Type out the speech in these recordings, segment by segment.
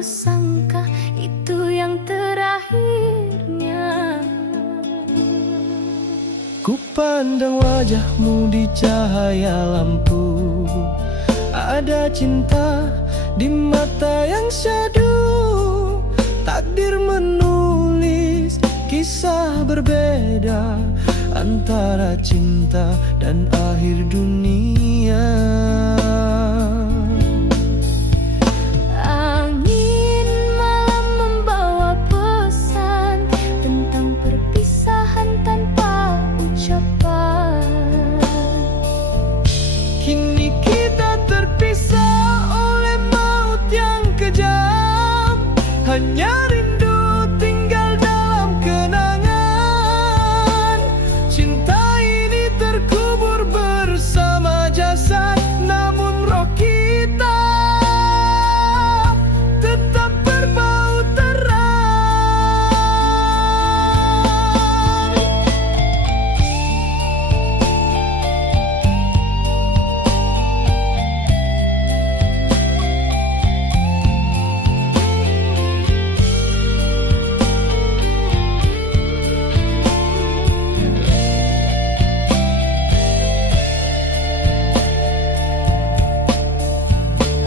ku sangka itu yang terakhirnya. Ku pandang wajahmu di cahaya lampu, ada cinta di mata yang syahdu. Takdir menulis kisah berbeda antara cinta dan akhir dunia. Angin malam membawa pesan tentang perpisahan tanpa ucapan. Kini kita terpisah oleh maut yang kejam, hanya rindu tinggal dalam kenangan. Cinta ini terkubur bersama jasad, namun roh kita tetap berbau terang.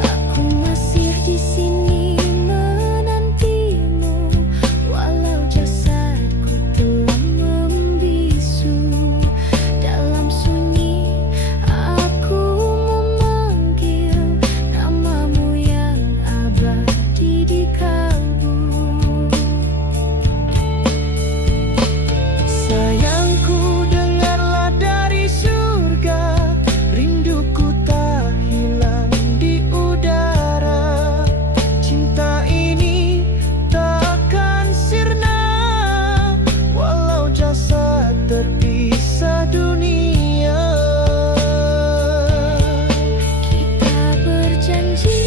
Aku masih di sini menantimu, walau jasadku telah membisu. Dalam sunyi aku memanggil namamu yang abadi di kalbu. Sayangku, dengarlah dari surga, rinduku tak hilang di udara. Cinta ini takkan sirna, walau jasad terpisah dunia. Kita berjanji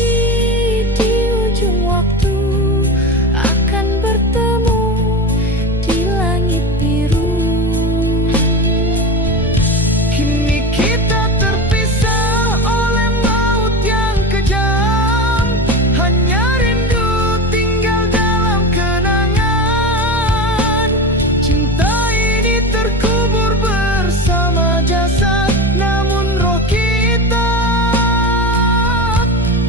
di ujung waktu akan bertemu di langit biru. Kini kita terpisah oleh maut yang kejam, hanya rindu tinggal dalam kenangan. Cinta ini terkubur bersama jasad, namun roh kita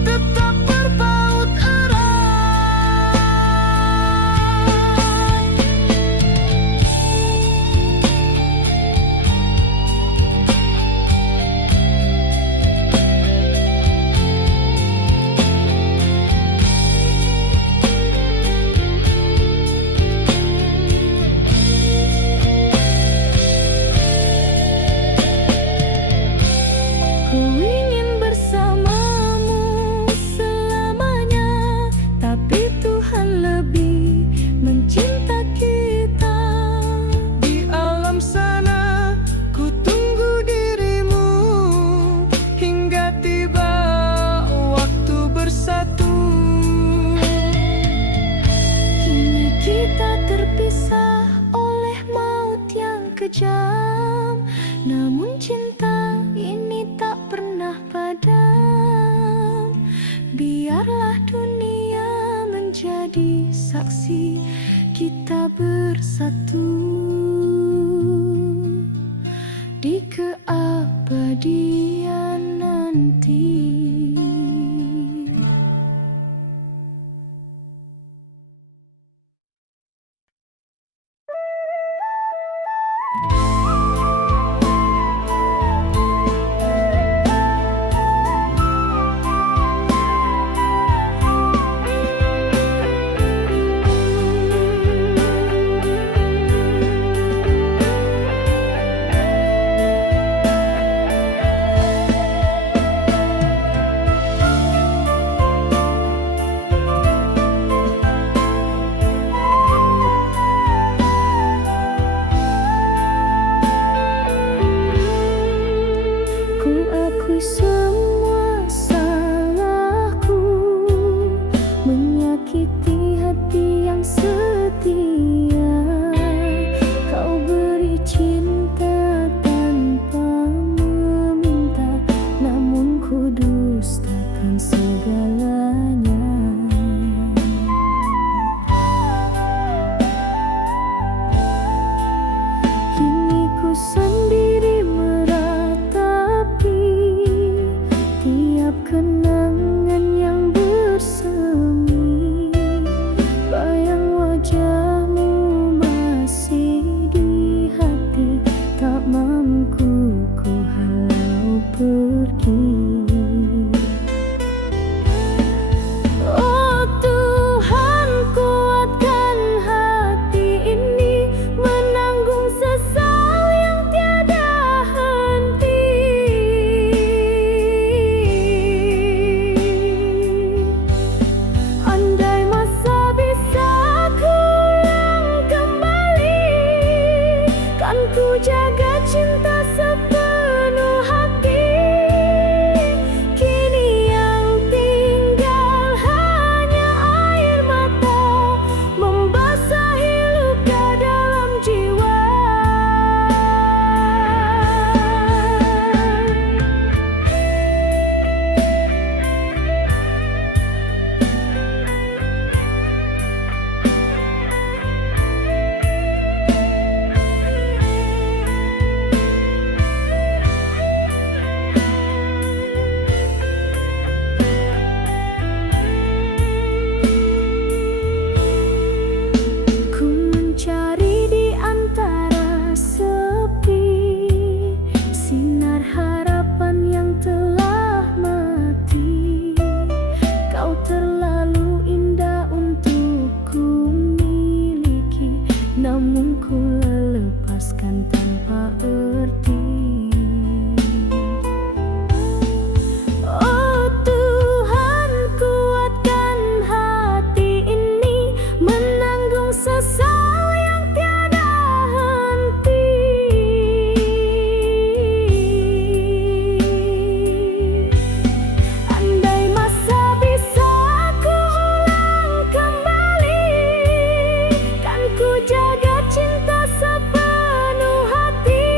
tetap berbaut erat. Ku ingin bersamamu selamanya, tapi Tuhan lebih mencinta kita. Di alam sana ku tunggu dirimu hingga tiba waktu bersatu. Kini kita terpisah oleh maut yang kejam, namun cinta ini tak pernah padam. Biarlah dunia menjadi saksi kita bersatu di keabadian nanti. ku jaga cinta sepenuh hati. Kini yang tinggal hanya air mata membasahi luka dalam jiwa. Ku mencari di antara sepi sinar harapan yang telah mati. Kau terlalu indah untuk ku miliki, namun ku lepaskan tanpa erti. Oh Tuhan, kuatkan hati ini menanggung sesal yang tiada henti. Andai masa bisa ku ulang kembali, kan ku jaga cinta sepenuh hati.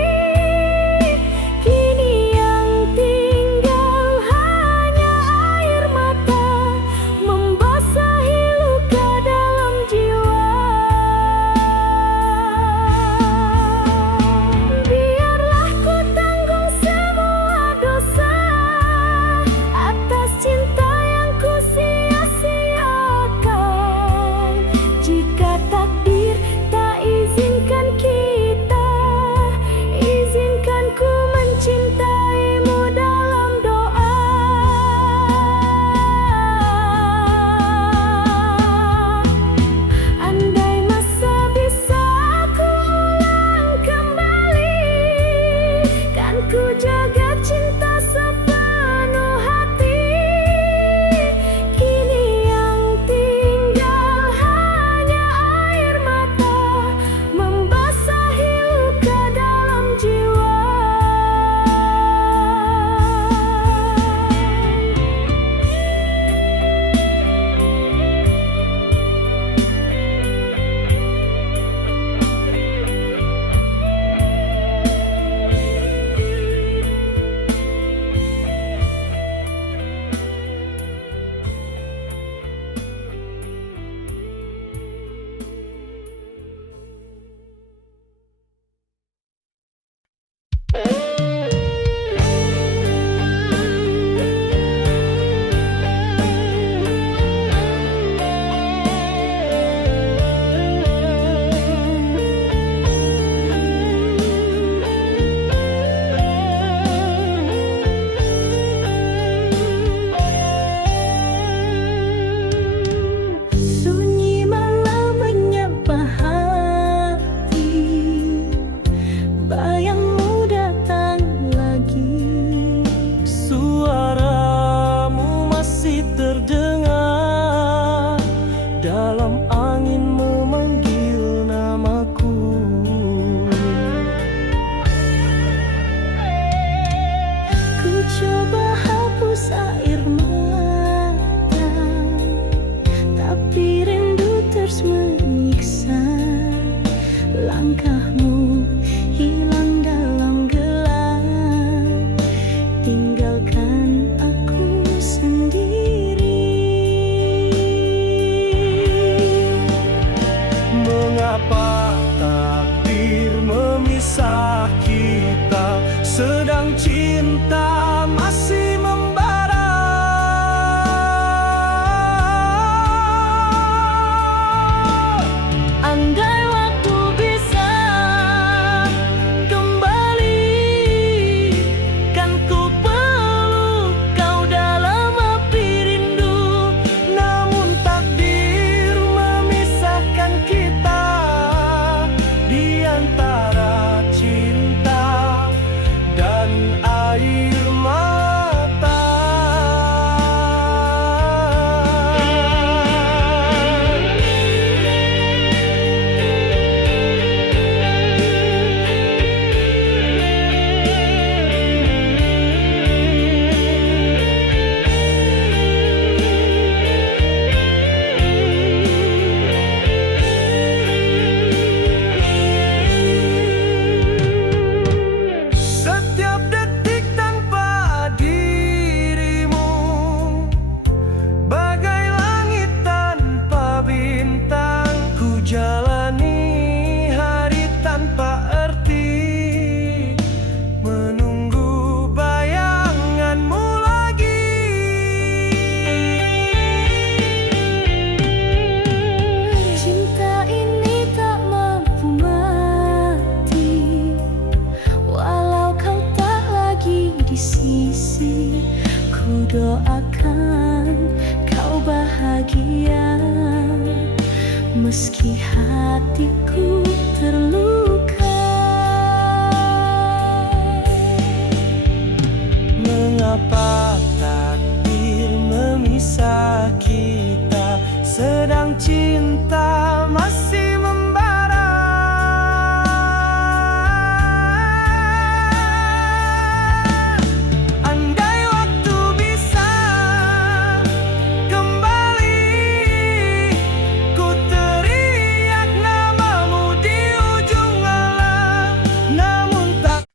sisi. Ku doakan kau bahagia, meski hatiku terluka. Mengapa takdir memisah kita, sedang cinta masih membara? Andai waktu bisa kembali, ku teriak namamu di ujung alam. Namun tak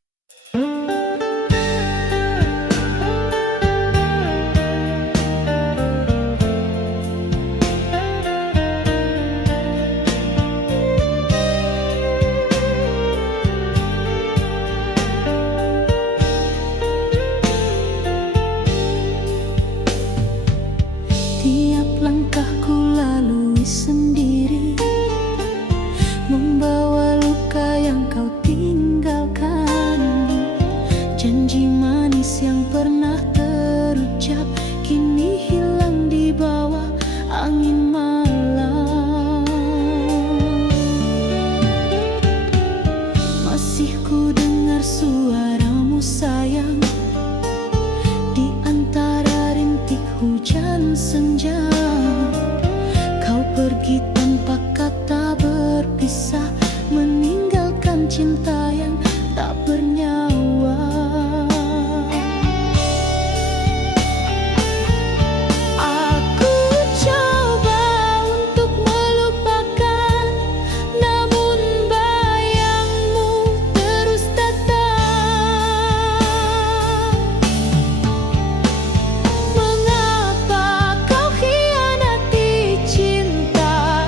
tiap langkahku lalui sendiri, membawa luka yang kau tinggalkan. Janji manis yang pernah terucap kini hilang di bawah angin malam. Masih ku dengar suaramu sayang, di antara rintik hujan senja. Kau pergi tanpa kata berpisah, meninggalkan cinta yang tak bernyawa. Aku coba untuk melupakan, namun bayangmu terus datang. Mengapa kau khianati cinta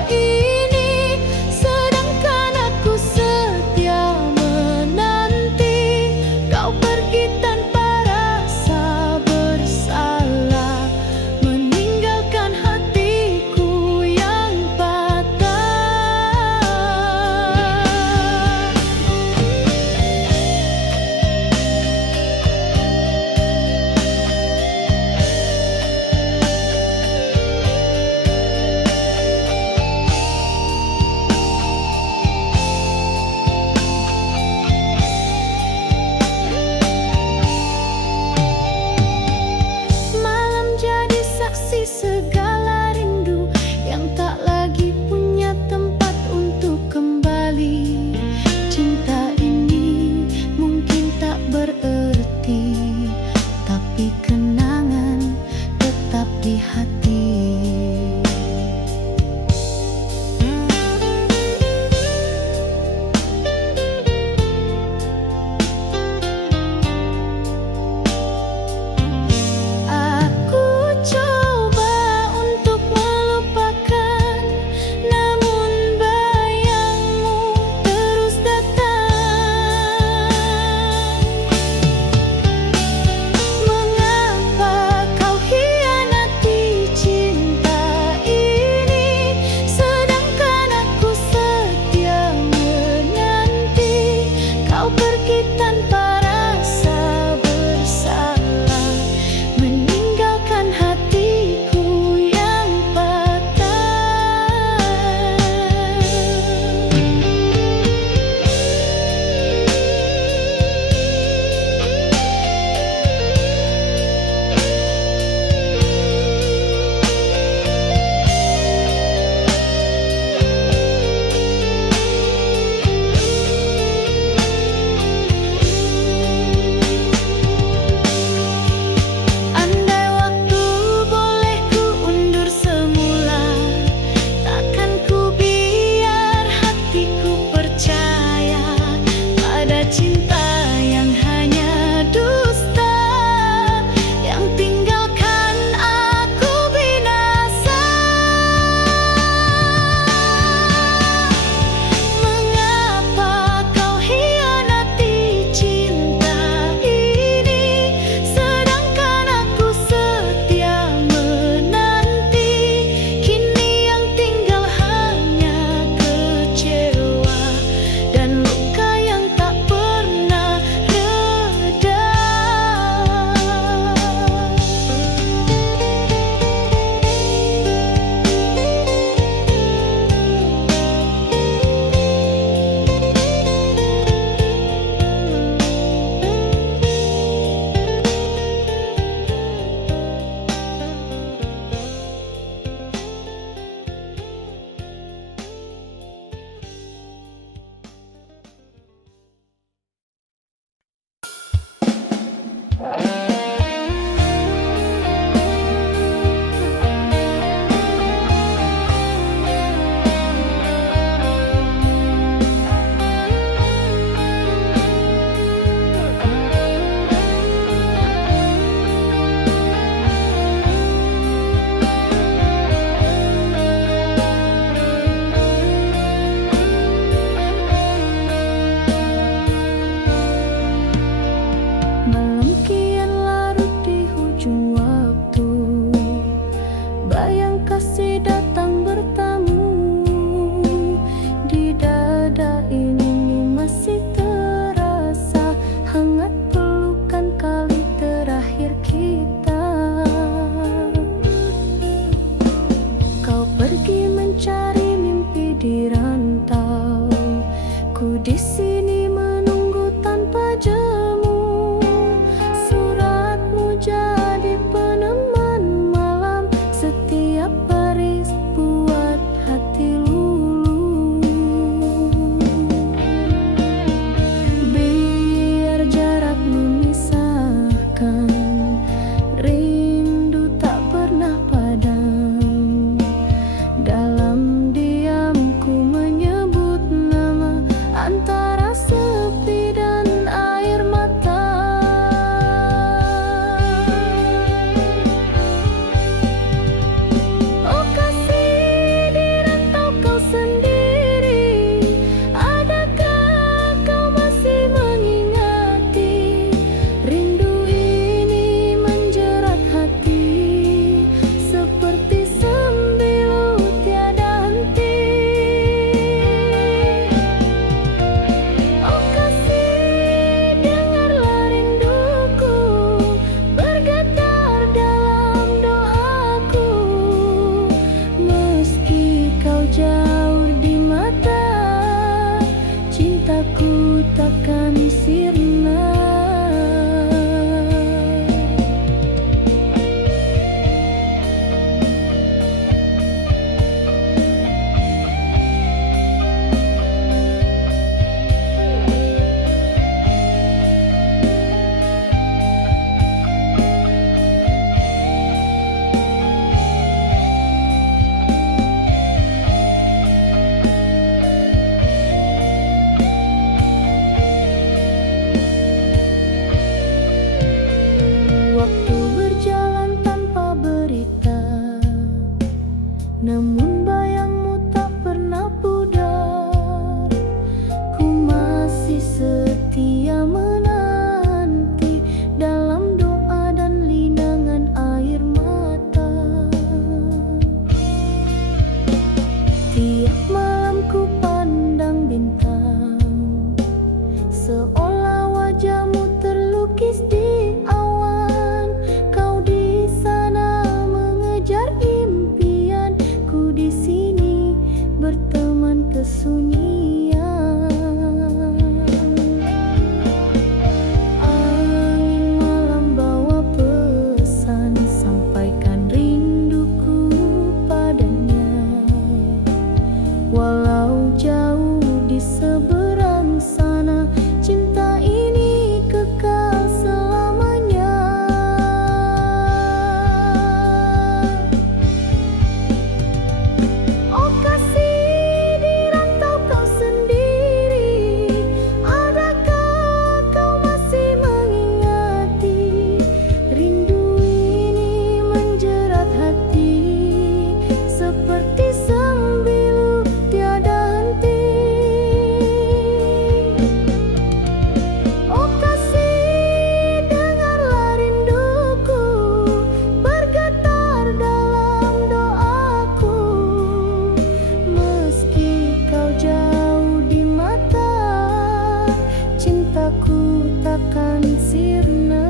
takkan sirna.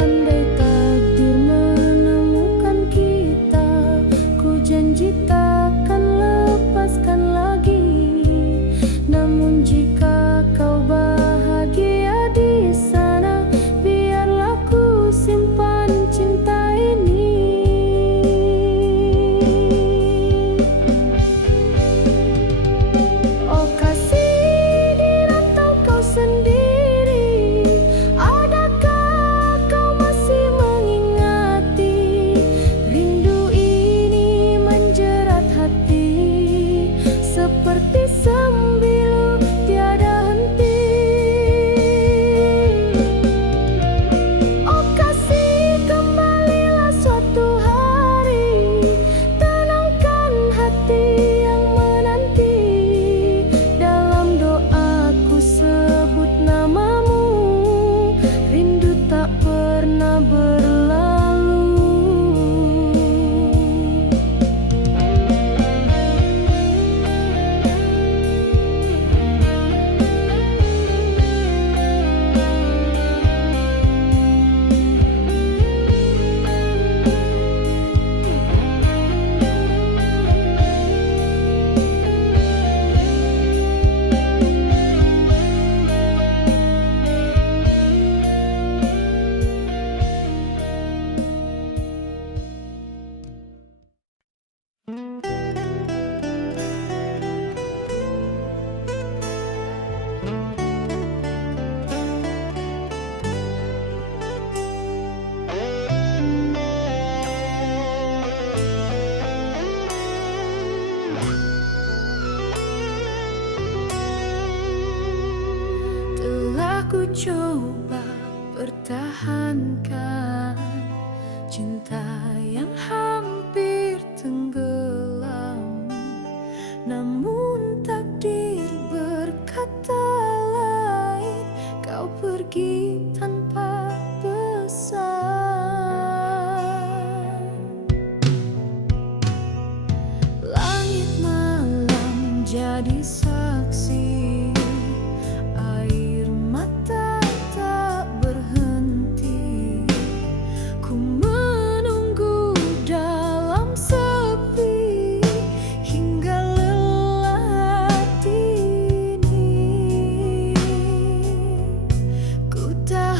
Andai takdir menemukan kita, ku janji takkan lepaskan lagi. Namun jika kau bahagia di sana, biarlah ku simpan cinta ini. Oh kasih, di rantau kau sendiri, adakah kau masih mengingati? Rindu ini menjerat hati, seperti sembilu tiada henti. Oh kasih, kembalilah suatu hari, tenangkan hati yang menanti. Dalam doaku sebut namamu, rindu tak pernah berlalu. Telah ku coba pertahankan cinta yang hampir tenggelam, namun takdir berkata lain. Kau pergi tanpa pesan. Langit malam jadi saksi, air mata tak berhenti. Ku menunggu dalam sepi hingga lelah hati ini. Ku tak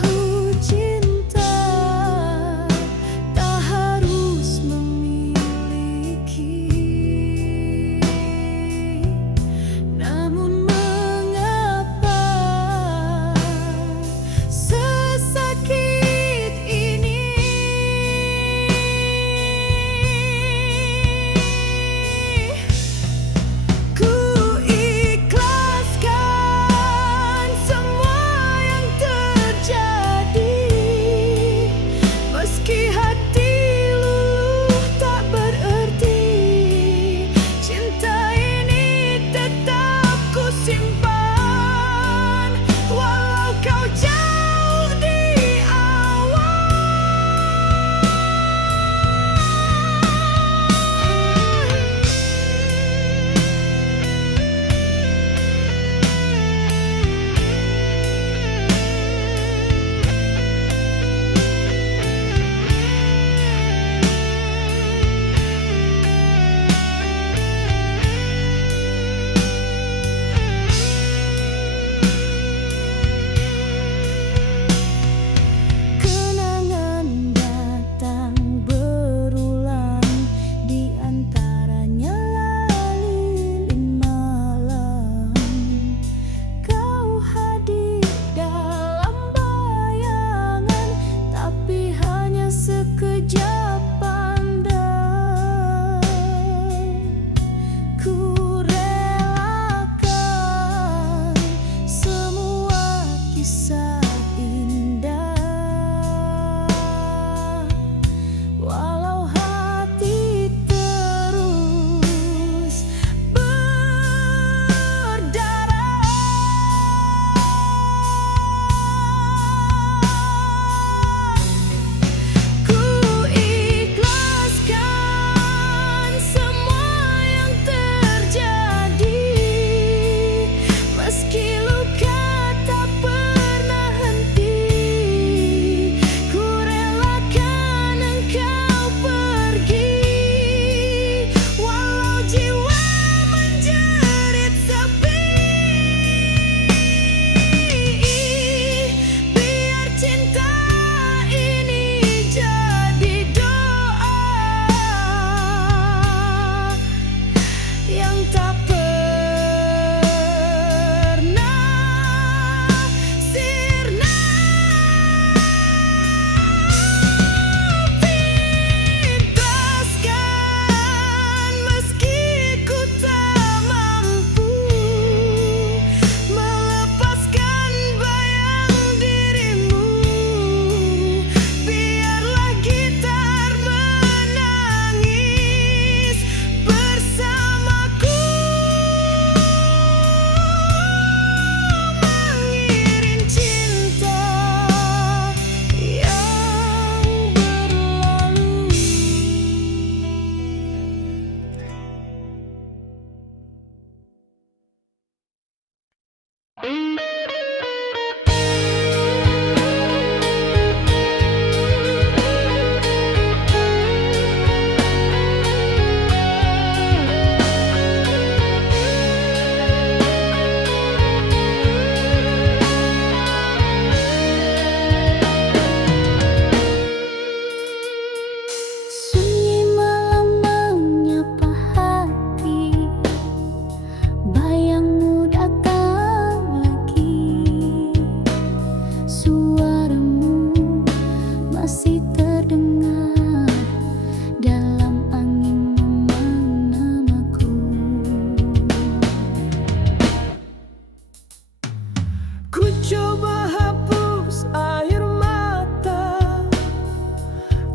coba hapus air mata,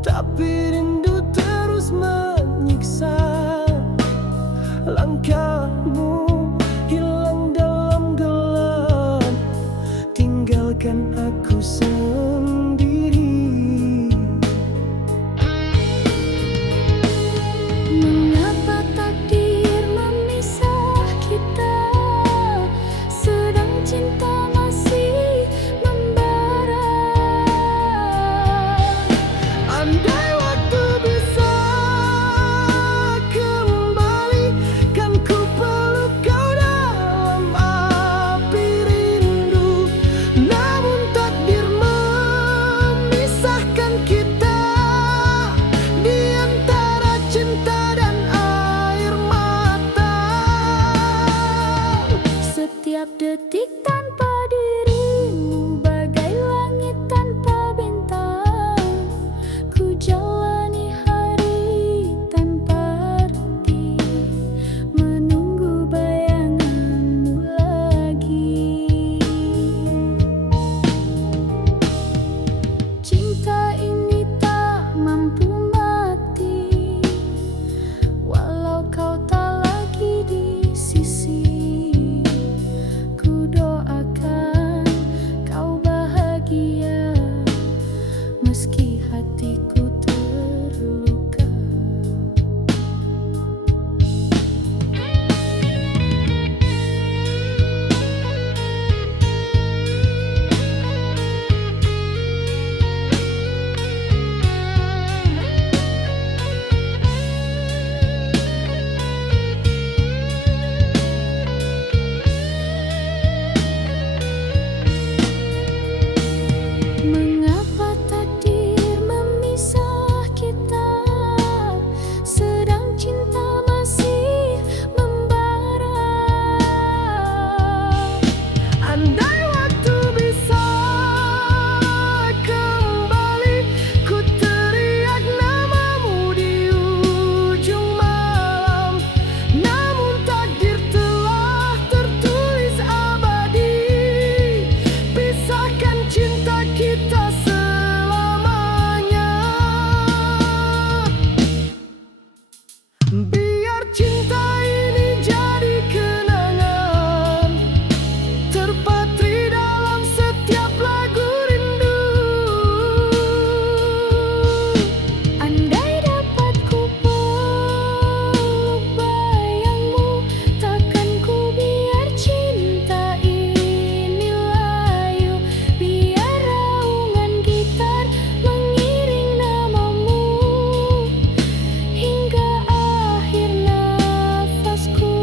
tapi rindu terus menyiksa. Langkahmu hilang dalam gelap, tinggalkan aku sendiri. Mengapa takdir memisah kita, sedang cinta masih membara. Andai waktu bisa kembali, kan ku peluk kau dalam api rindu. Namun takdir memisahkan kita di antara cinta dan air mata. Setiap detik tanpa dirimu bagai langit tanpa bintang. Ku jalani hari tanpa arti, menunggu bayanganmu lagi. Cinta ini tak mampu mati, walau kau tak lagi di sisi. Ku doakan kau bahagia, meski hatiku terluka. Mengapa takdir memisah kita, sedang cinta masih membara. Andai waktu bisa kembali, ku teriak namamu di ujung malam. Namun takdir telah tertulis abadi, pisahkan cinta kita selamanya. Biar cinta ini jadi kenangan, terpatri dalam setiap lagu rindu. Andai dapat ku peluk bayangmu, takkan ku biar cinta ini layu. Biar raungan gitar mengiring namamu hingga akhir nafasku.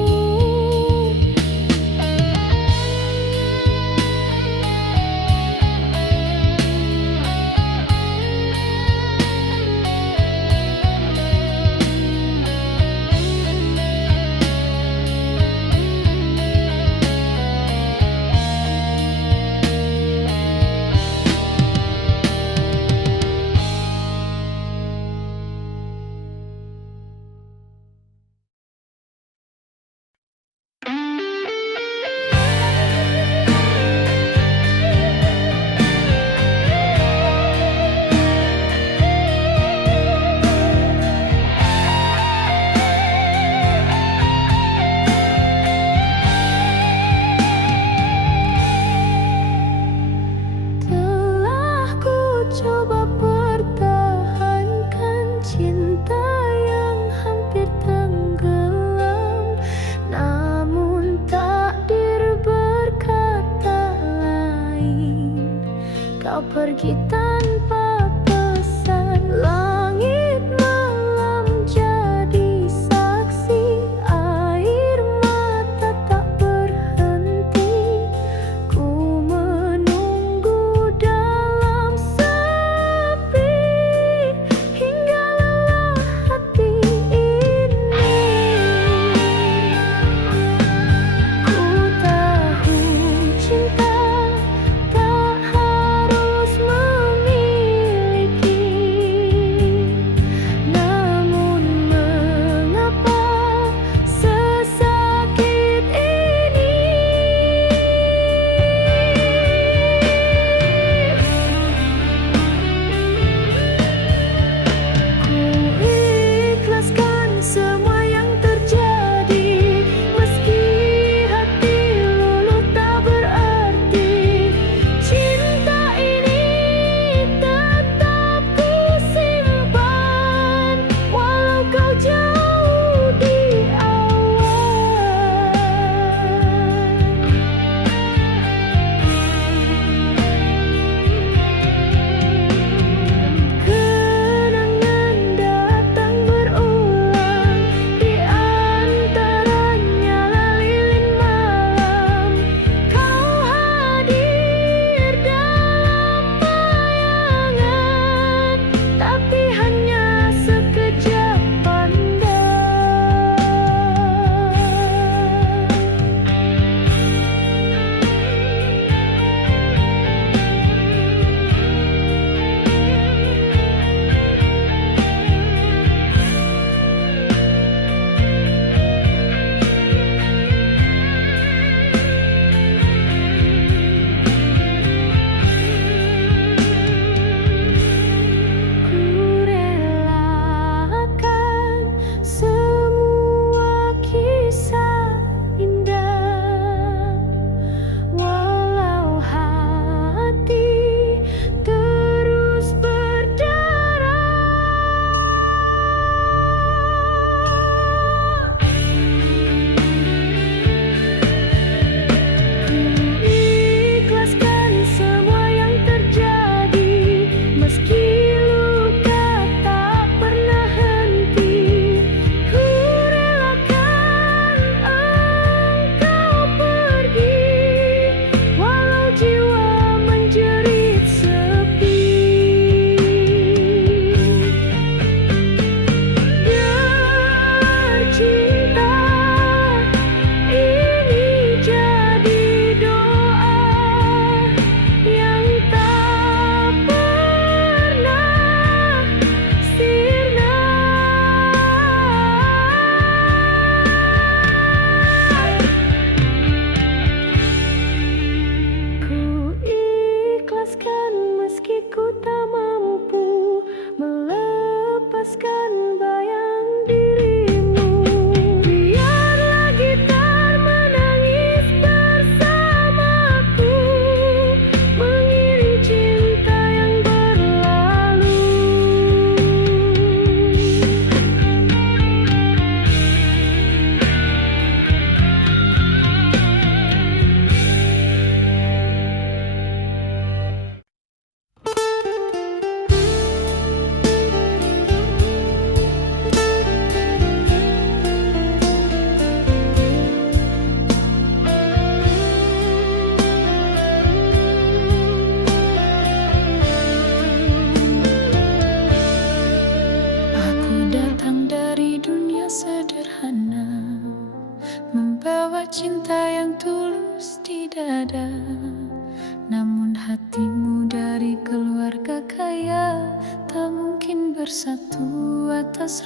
Telah ku coba pertahankan cinta yang hampir tenggelam, namun takdir berkata lain. Kau pergi tanpa pesan, langit malam jadi saksi, air mata tak berhenti. Ku menunggu dalam sepi hingga lelah hati ini. Ku tahu cinta tak harus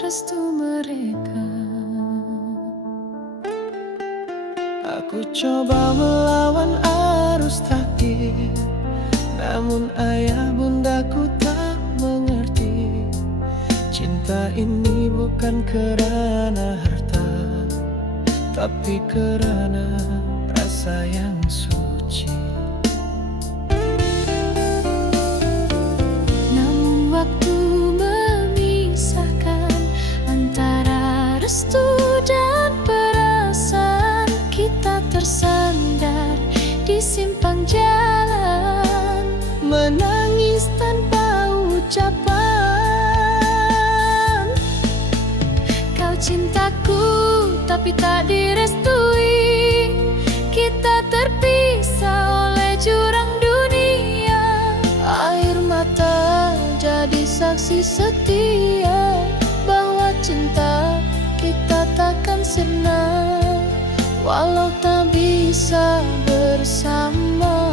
restu mereka. Aku coba melawan arus takdir, namun ayah bundaku tak mengerti. Cinta ini bukan kerana harta, tapi kerana rasa yang suci. Namun waktu memisahkan antara restu dan perasaan. Kita tersandar di simpang jalan, menangis tanpa ucapan. Kau cintaku tapi tak direstui. Kita terpisah oleh jurang dunia. Air mata jadi saksi setia bahwa cinta kita takkan sirna walau tak bisa bersama.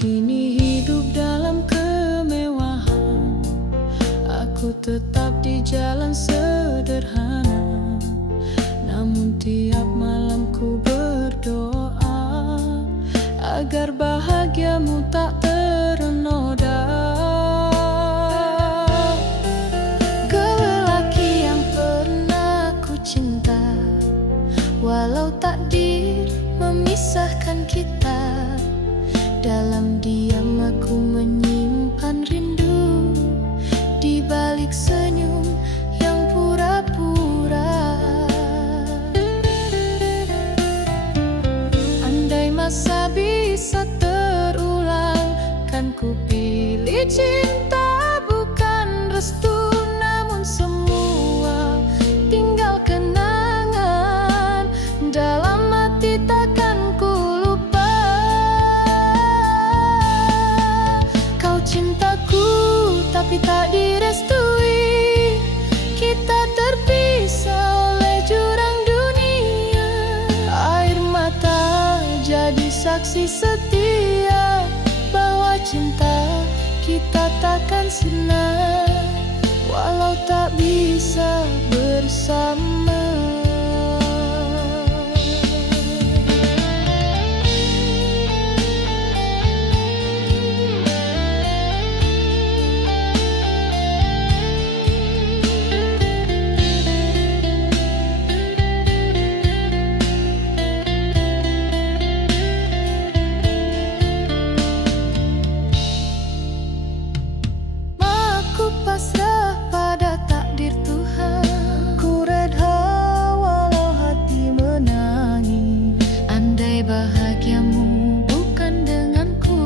Kini hidup dalam kemewahan, aku tetap di jalan sederhana. Namun tiap malam ku berdoa agar bahagiamu tak ternoda. Lelaki yang pernah ku cinta, walau takdir memisahkan kita, dalam diam aku menyimpan rindu di balik senyum yang pura-pura. Andai masa bisa terulang, kan ku pilih cinta bukan restu. Namun semua tinggal kenangan dalam hati, takkan ku lupa. Cintaku tapi tak direstui. Kita terpisah oleh jurang dunia. Air mata jadi saksi setia bahwa cinta kita takkan sirna walau tak bisa bersama. Pasrah pada takdir Tuhan, ku redha walau hati menangis. Andai bahagiamu bukan denganku,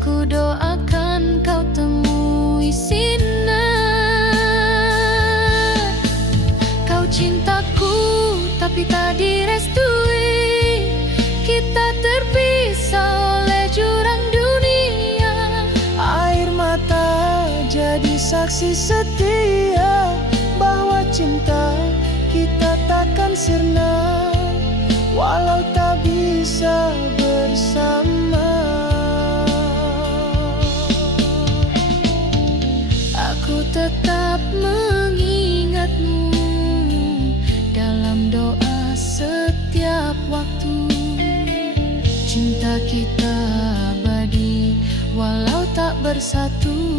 ku doakan kau temui sinar. Kau cintaku tapi tak direstui. Kita terpisah oleh jurang dunia. Air mata jadi saksi setia bahwa cinta kita takkan sirna walau tak bisa bersama. Aku tetap mengingatmu dalam doa setiap waktu. Cinta kita abadi walau tak bersatu.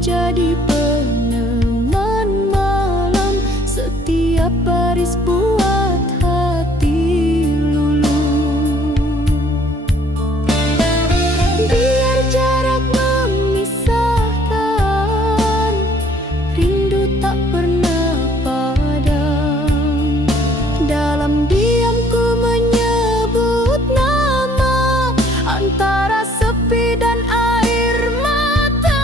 menjadi peneman malam, setiap baris buat hati lulu. Biar jarak memisahkan, rindu tak pernah padam. Dalam diam ku menyebut nama, antara sepi dan air mata.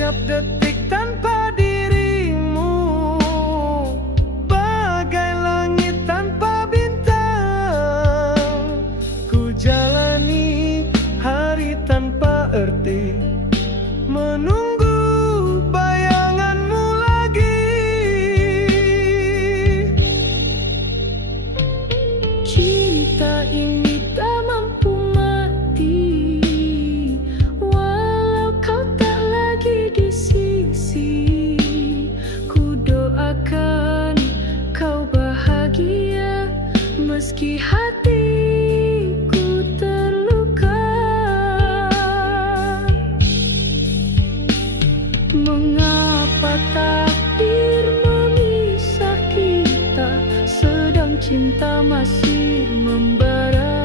setiap detik tanpa dirimu, bagai langit tanpa bintang. Ku jalani hari tanpa arti, menunggu bayanganmu lagi. Cinta ini tak mampu mati, walau kau tak lagi di sisi. Ku doakan kau bahagia meski hatiku terluka. Mengapa takdir memisah kita, sedang cinta masih membara.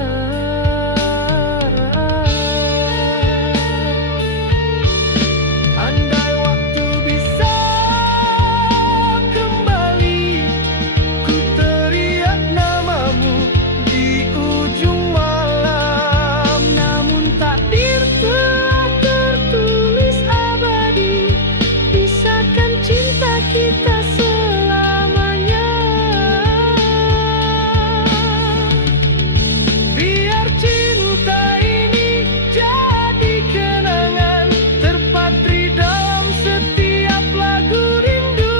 Andai waktu bisa kembali, ku teriak namamu di ujung malam. Namun takdir telah tertulis abadi, pisahkan cinta kita selamanya. Biar cinta ini jadi kenangan, terpatri dalam setiap lagu rindu.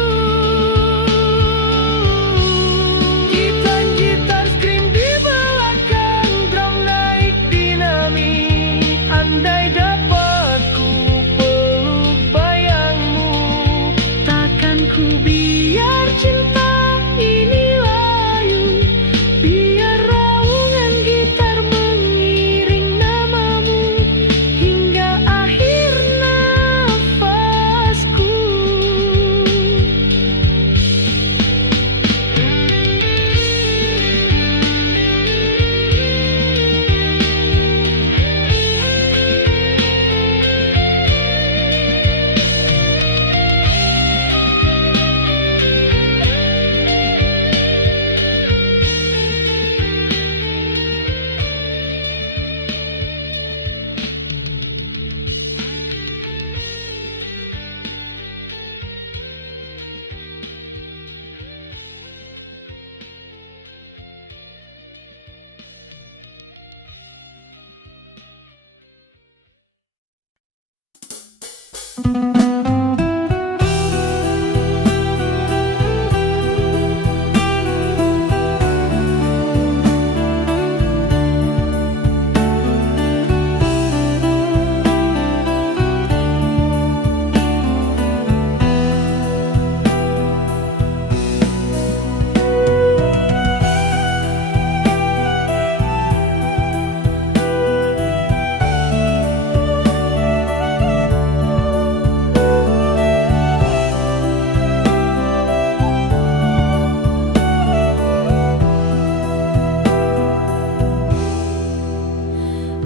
Gitar scream di belakang, drum naik dinamik. Andai dapat ku peluk bayangmu, takkan ku biar cinta ini layu. Biar raungan gitar mengiring namamu hingga akhir nafasku.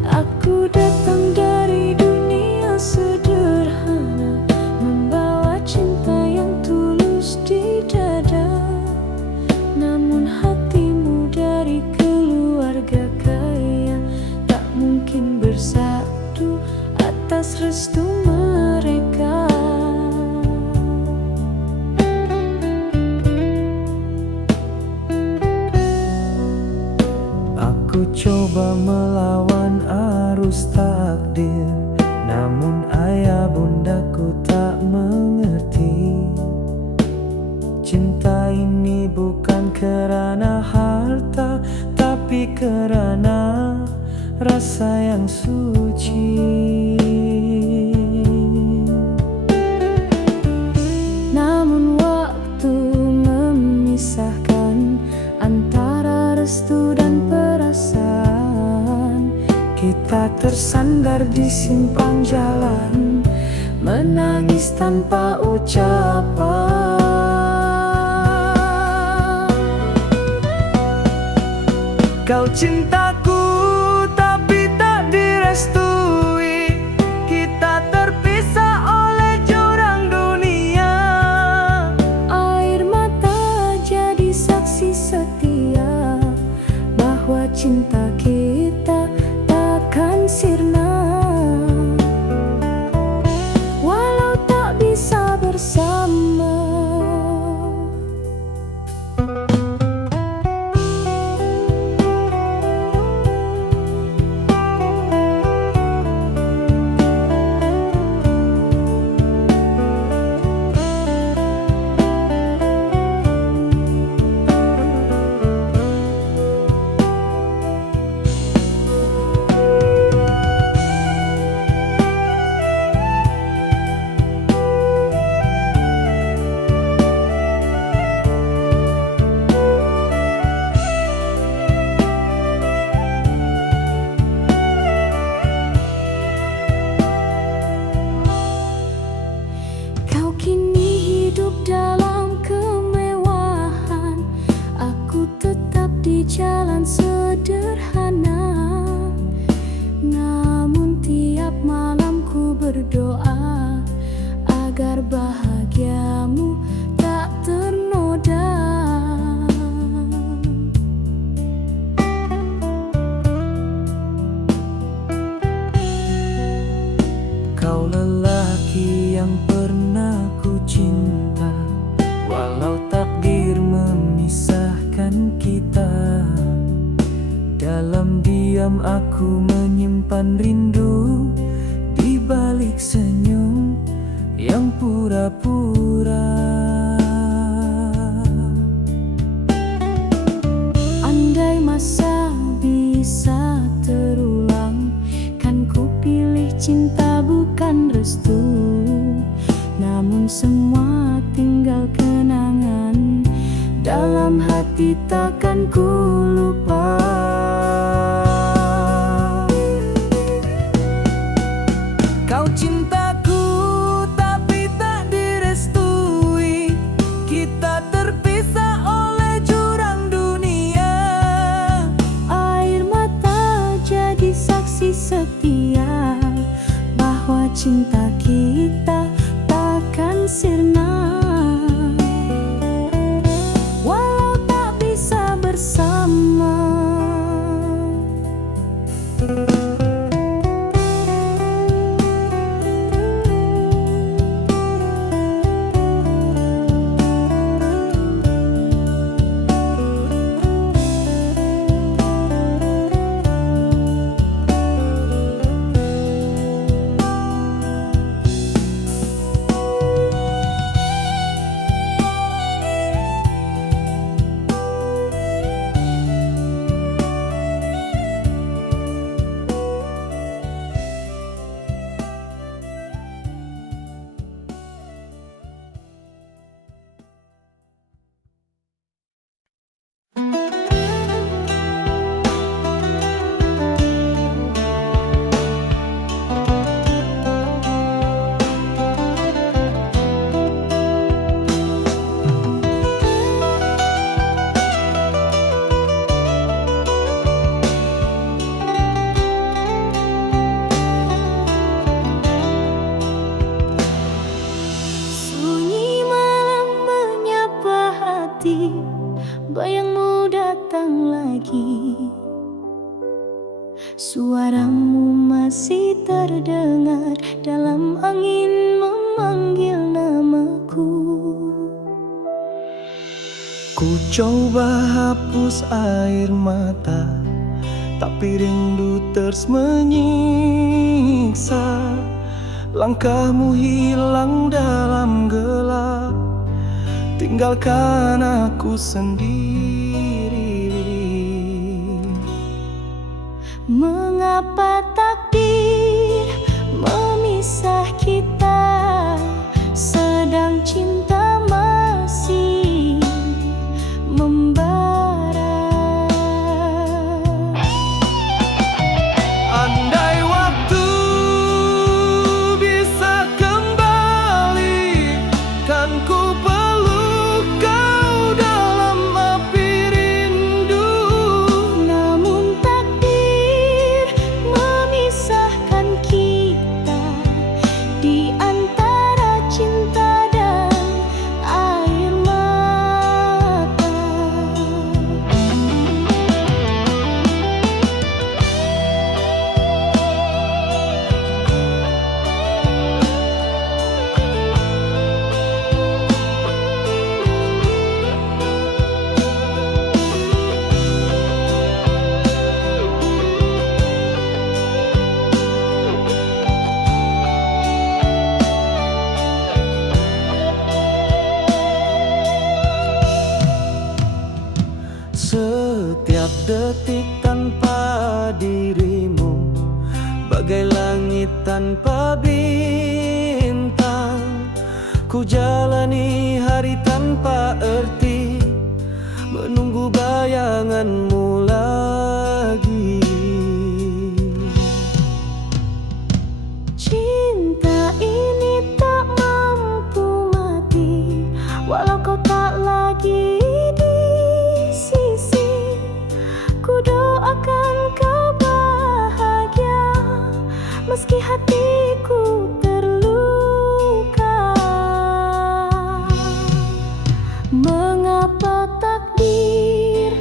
Aku datang dari dunia sederhana, membawa cinta yang tulus di dada. Namun hatimu dari keluarga kaya, tak mungkin bersatu atas restu mereka. Aku coba melawan arus takdir, namun ayah bundaku tak mengerti. Cinta ini bukan kerana harta, tapi kerana rasa yang suci. Namun waktu memisahkan antara restu dan perasaan. Kita tersandar di simpang jalan, menangis tanpa ucapan. Kau cintaku tapi tak direstui, kita terpisah oleh jurang dunia. Air mata jadi saksi setia bahwa cinta kita takkan sirna. Walau tak lelaki yang pernah ku cinta. Walau takdir memisahkan kita, dalam diam aku menyimpan rindu di balik senyum yang pura-pura. Andai masa bisa terulang, kan ku pilih cinta bukan restu. Namun semua tinggal kenangan, dalam hati takkan ku lupa. Kau cintaku tapi tak direstui, kita terpisah oleh jurang dunia. Air mata jadi saksi setia bahwa cinta kita takkan sirna. Walau tak bisa bersama, sunyi malam menyapa hati, bayangmu datang lagi. Suaramu masih terdengar dalam angin memanggil namaku. Ku coba hapus air mata, tapi rindu terus menyiksa. Langkahmu hilang dalam gelap, tinggalkan aku sendiri. Mengapa takdir memisah kita, sedang cinta masih membara. Andai waktu bisa kembali, kan ku peluk kau dalam api rindu. Namun takdir memisahkan kita di antara cinta dan air mata. Setiap detik tanpa dirimu, bagai langit tanpa bintang. Ku jalani hari tanpa arti, menunggu bayanganmu lagi. Cinta ini tak mampu mati, walau kau tak lagi di sisi. Ku doakan kau bahagia, meski hatiku terluka. Mengapa takdir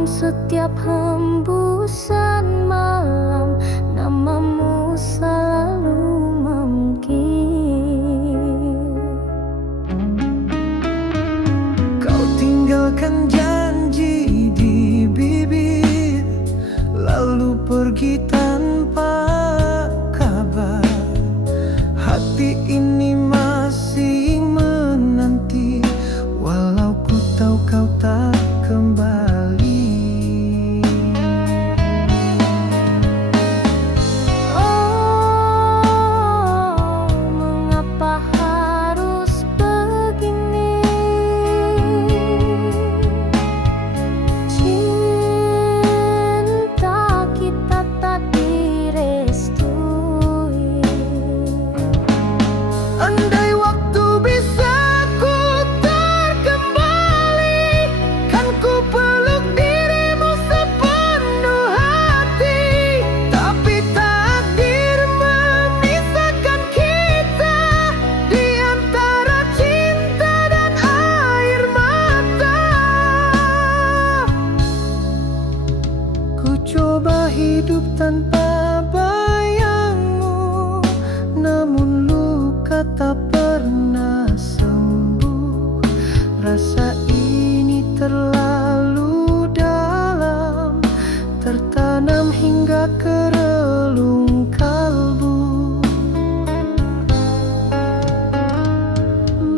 dalam setiap hembusan malam, namamu selalu memanggil. Kau tinggalkan janji di bibir, lalu pergi tanpa kabar. Hati ini masih menanti, walau ku tahu kau tak kembali. Oh, mengapa harus begini? Cinta kita tak direstui. Andai waktu bisa ku terkembali, kan ku peluk dirimu sepenuh hati. Tapi takdir memisahkan kita di antara cinta dan air mata. Ku coba hidup tanpa bayangmu, namun luka tak pernah sembuh. Rasa ini terlalu dalam, tertanam hingga ke relung kalbu.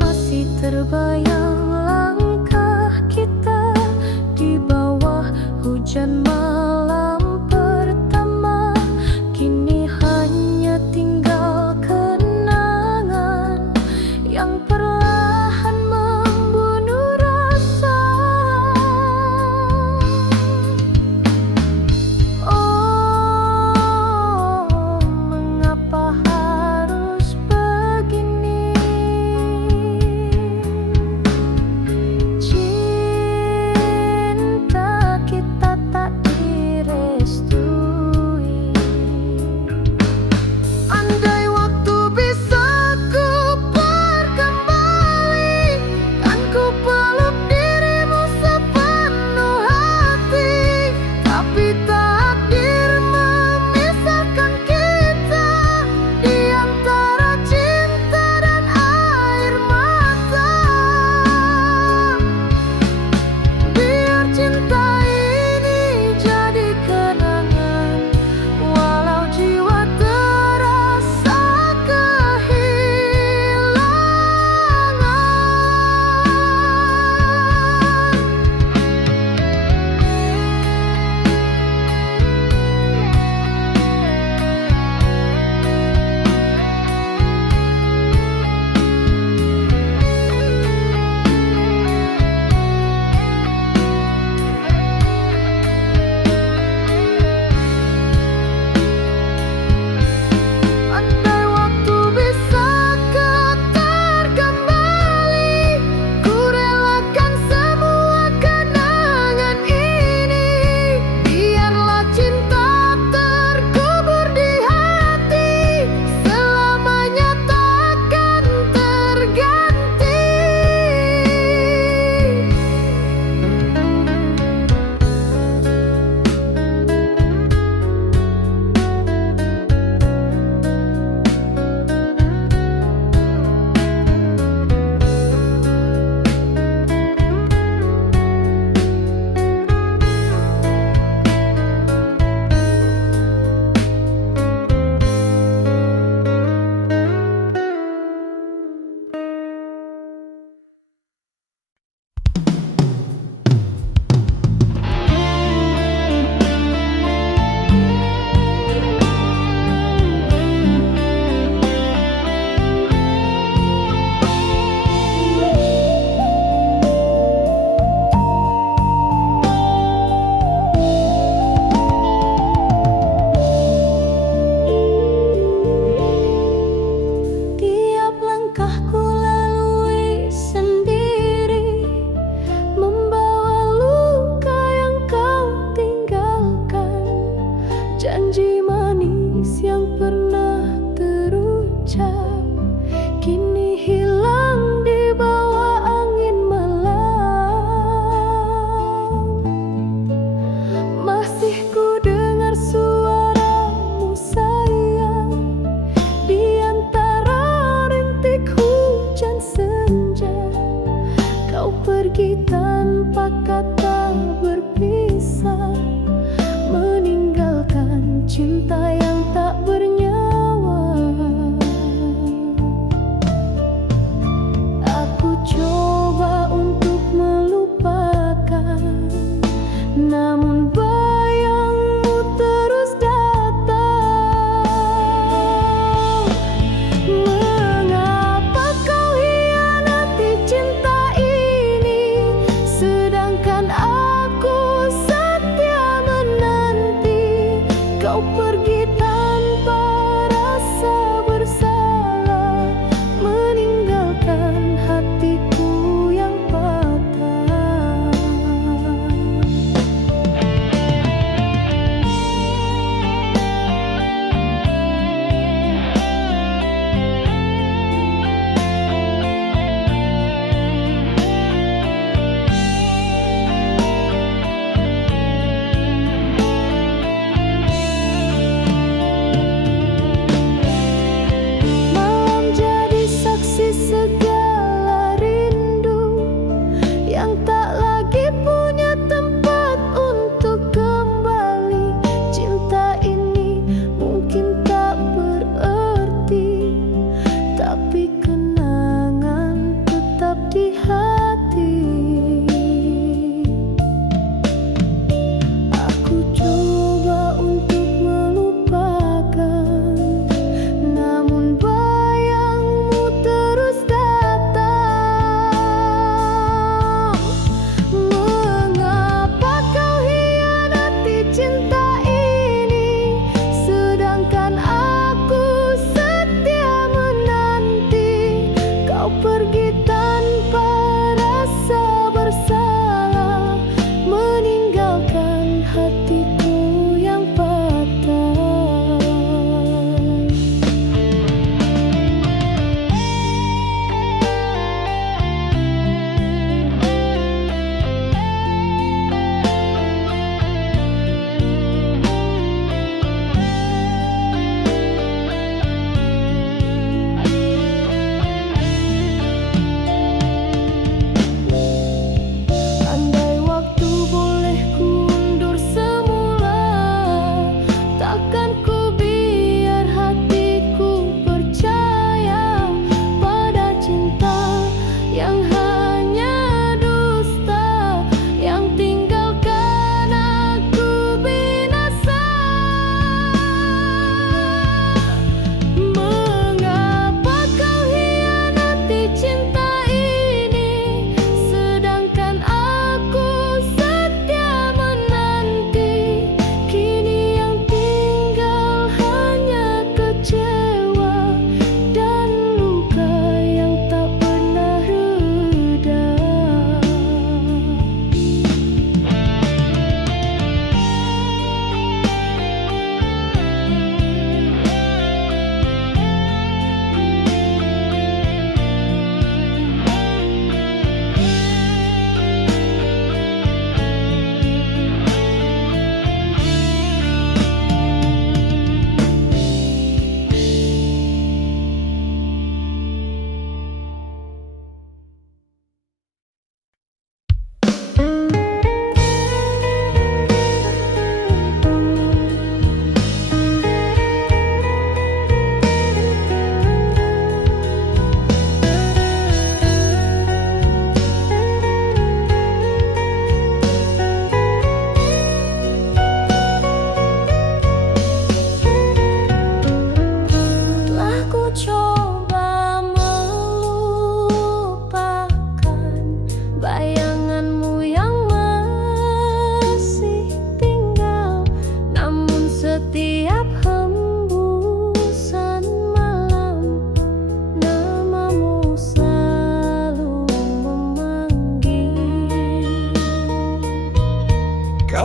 Masih terbayang langkah kita di bawah hujan malam pertama,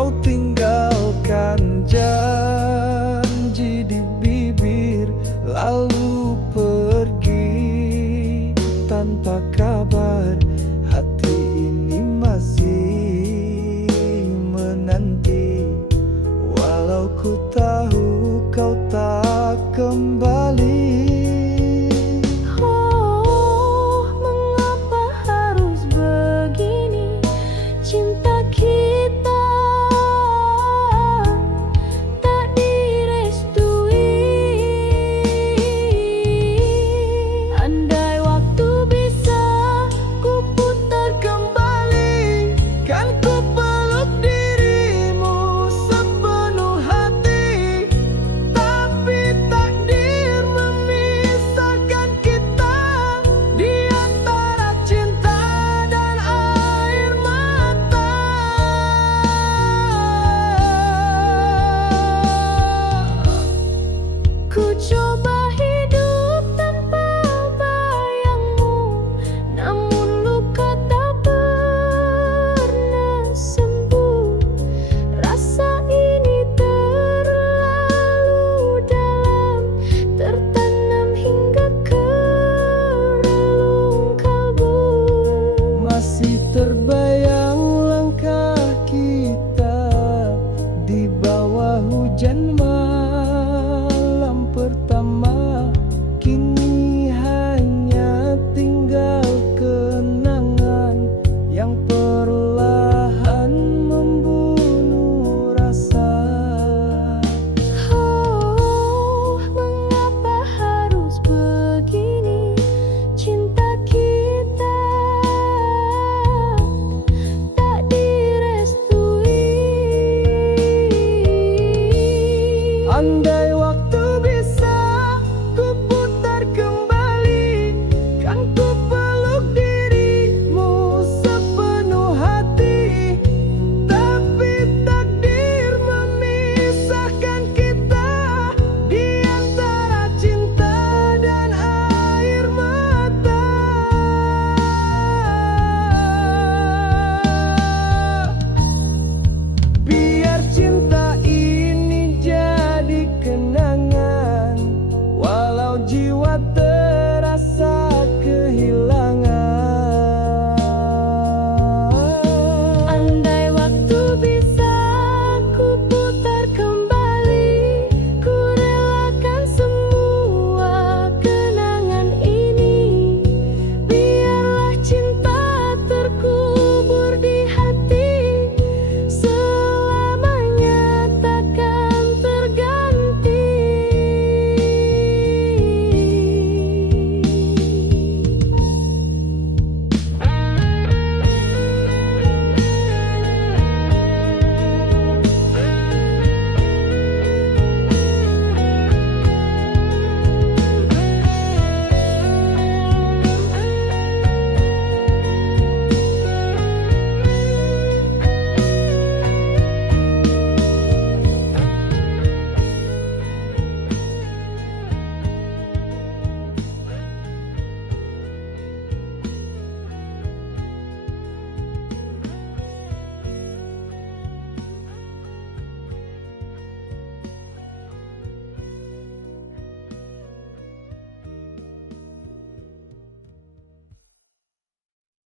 kau tinggalkan janji di bibir, lalu pergi tanpa kabar. Hati ini masih menanti, walau ku tahu